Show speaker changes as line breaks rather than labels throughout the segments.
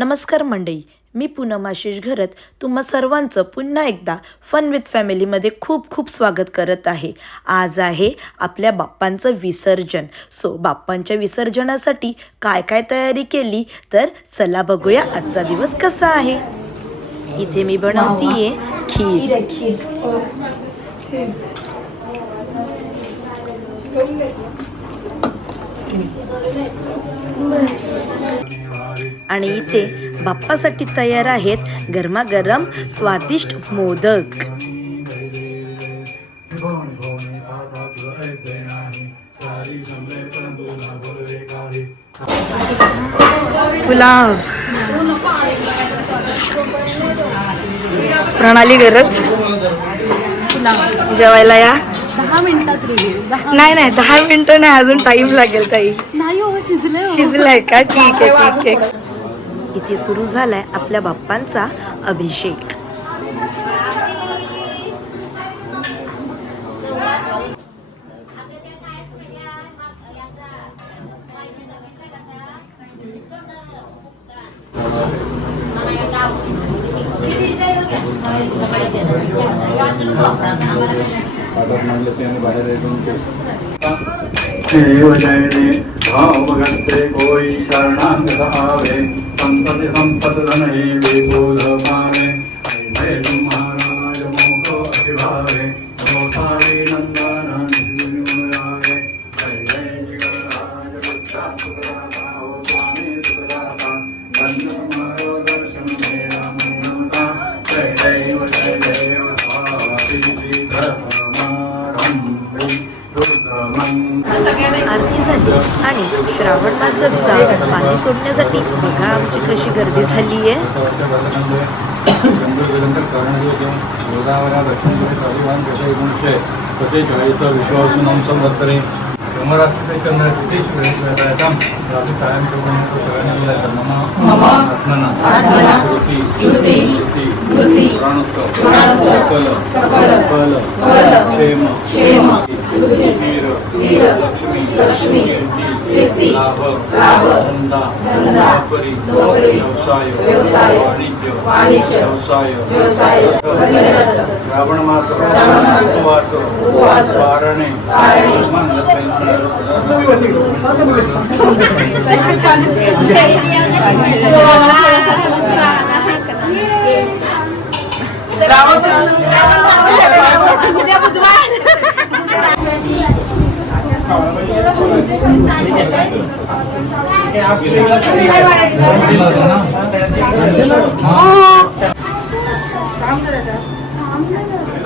नमस्कार मंडई मी पूनम आशिष घरत तुम्हा सर्वांचं पुन्हा एकदा फन विथ फॅमिलीमध्ये खूप खूप स्वागत करत आहे. आज आहे आपल्या बाप्पांचं विसर्जन. सो बाप्पांच्या विसर्जनासाठी काय काय तयारी केली? तर चला बघूया आजचा दिवस कसा आहे. इथे मी बनवतीये खीर. आणि इथे बाप्पासाठी तयार आहेत गरमागरम स्वादिष्ट मोदक. पुलाव. प्रणाली गरज. जेवायला या.
दहा मिनिटात
नाही नाही दहा मिनिटं नाही अजून टाइम लागेल ताई.
नाही हो शिजले हो.
शिजलाय का? ठीक आहे ठीक आहे. इथे सुरू झालाय आपल्या बाप्पांचा अभिषेक.
देव भावगते कोई शरणांग आवे संपति संपत धन ही विपुल पावे ऐसे तुम
आरती झाली आणि श्रावण मासाचा पाणी सोडण्यासाठी बघा आमची कशी गर्दी झाली आहे
गोदावरा दक्षिणेकडे परिवहन कसे एकोणीसशे सत्तेचाळीस विश्वासून संवत्सरे ब्रह्मराष्ट्र चंद्रकृती श्वेतायताम रात्री कायम सगळ्यांनी मम आत्मना श्रुती श्रुती स्मृती पुराणोत्तर सकल फल क्षेम स्थिर लक्ष्मी लक्ष्मी कीर्ती लाभ धंदा नोकरी व्यवसाय व्यवसाय वाणिज्य वाणिज्य व्यवसाय श्रावण मास उपवास वारणे हॅलो
कशात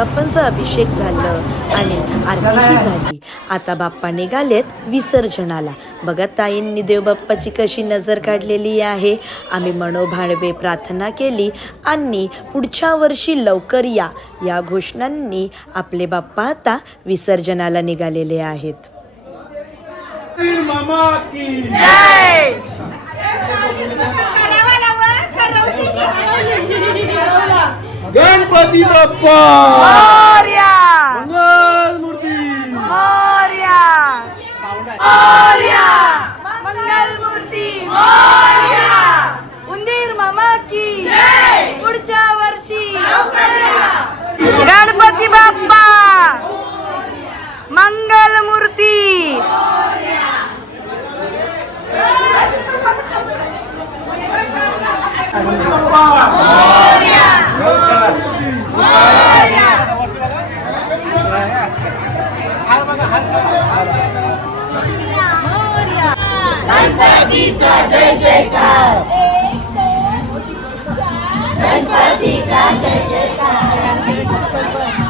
बाप्पांचा अभिषेक झालं आणि आरतीही झाली. आता बाप्पा निघालेत विसर्जनाला. बघा ताईंनी देवबाप्पाची कशी नजर काढलेली आहे. आम्ही मनोभावे प्रार्थना केली. आणि पुढच्या वर्षी लवकर या. या घोषणांनी आपले बाप्पा आता विसर्जनाला निघालेले आहेत.
गणपती बाप्पा!
Thank you.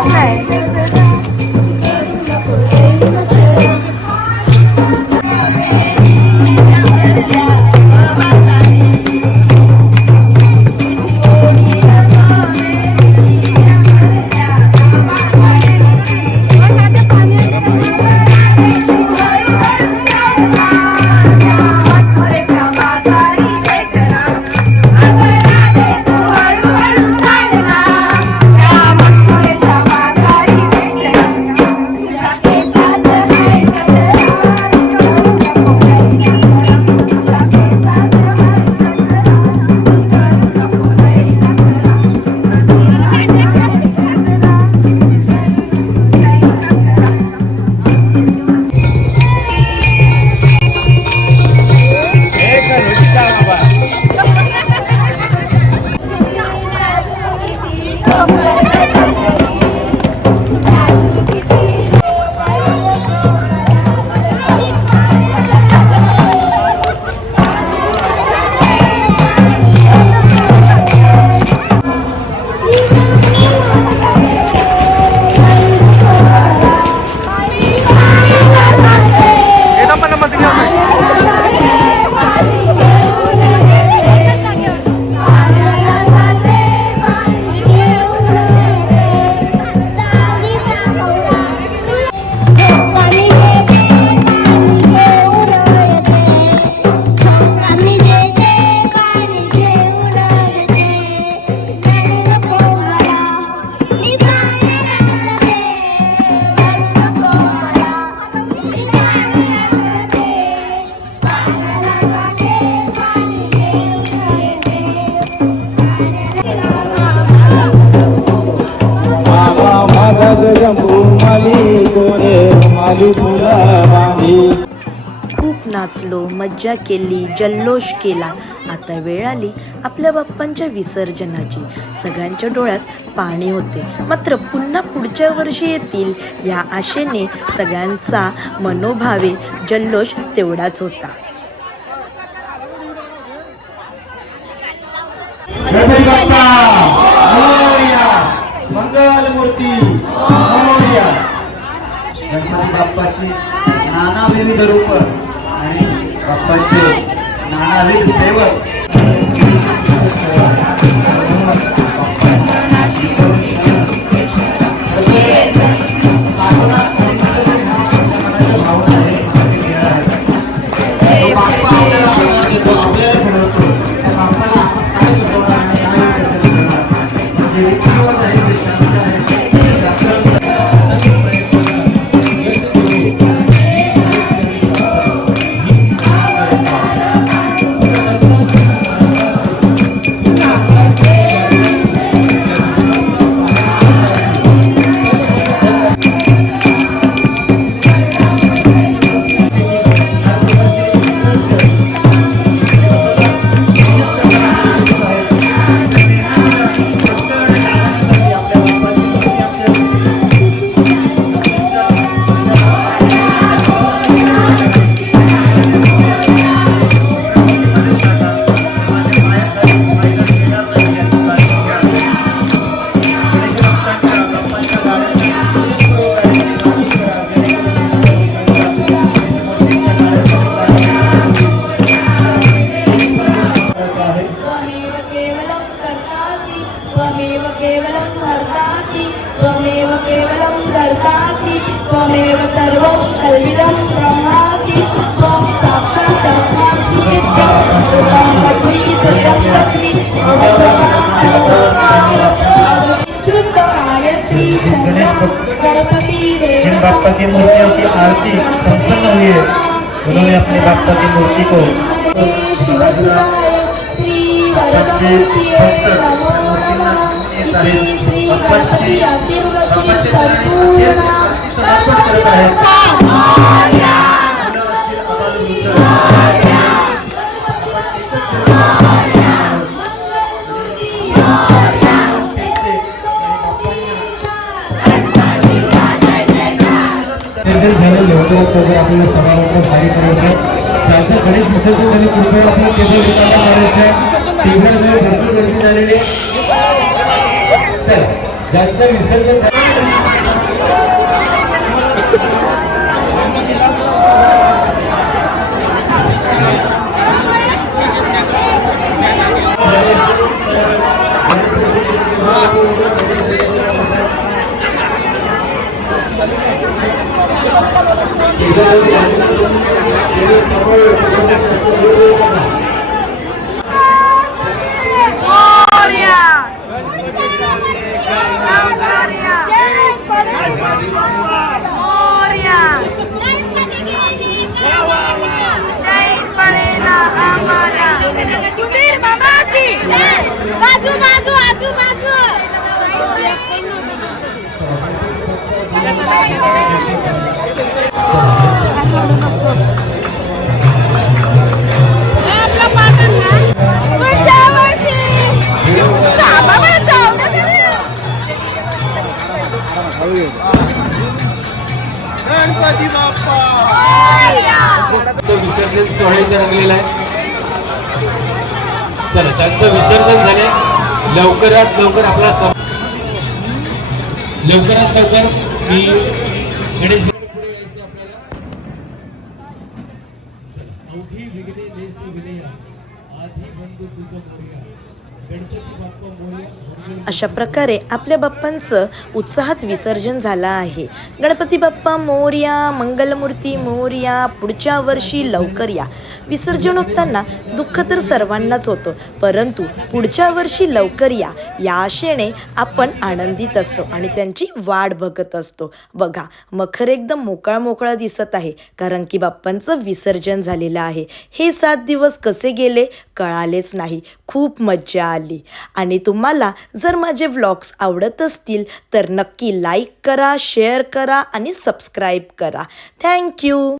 好
खूप नाचलो मज्जा केली जल्लोष केला. आता वेळ आली आपल्या बाप्पांच्या विसर्जनाची. सगळ्यांच्या डोळ्यात पाणी होते. मात्र पुन्हा पुढच्या वर्षी येतील. या आशेने सगळ्यांचा मनोभावे जल्लोष तेवढाच होता.
मंगल मूर्ती
गणपती बाप्पाची नाना विविध रूप आणि बाप्पाचे नानाविध सेवक
शुद्ध गायत्री गणपति
इन बाप्पा की मूर्तियों की आरती संपन्न हुई है उन्होंने अपने बाप्पा की मूर्ति को
शिवसुताय श्री वरदमूर्तिये नमो झालेले होते श्री गणपति
आपल्याला समारंभ भारी करायचा आहे. ज्यांचं गणेश विसर्जन त्यांनी कृपया आपलं टेबल रिकामा करायचं आहे. टेबल भरपूर गर्दी झालेली आहे. ज्यांचं विसर्जन Gracias. लागलेला आहे. चला त्यांचं विसर्जन झाले लवकरात लवकर आपला सम लवकरात लवकर मी गणेश
अशा प्रकारे आपल्या बाप्पांचं उत्साहात विसर्जन झालं आहे. गणपती बाप्पा मोर्या मंगलमूर्ती मोर्या पुढच्या वर्षी लवकर या. विसर्जन होताना दुःख तर सर्वांनाच होतं परंतु पुढच्या वर्षी लवकर या. या आशेने आपण आनंदित असतो आणि त्यांची वाट बघत असतो. बघा मखर एकदम मोकळा मोकळा दिसत आहे कारण की बाप्पांचं विसर्जन झालेलं आहे. हे सात दिवस कसे गेले कळालेच नाही. खूप मज्जा आली. आणि तुम्हाला जर माझे व्लॉग्स आवडत असतील तर नक्की लाईक करा शेअर करा आणि सबस्क्राईब करा. थँक्यू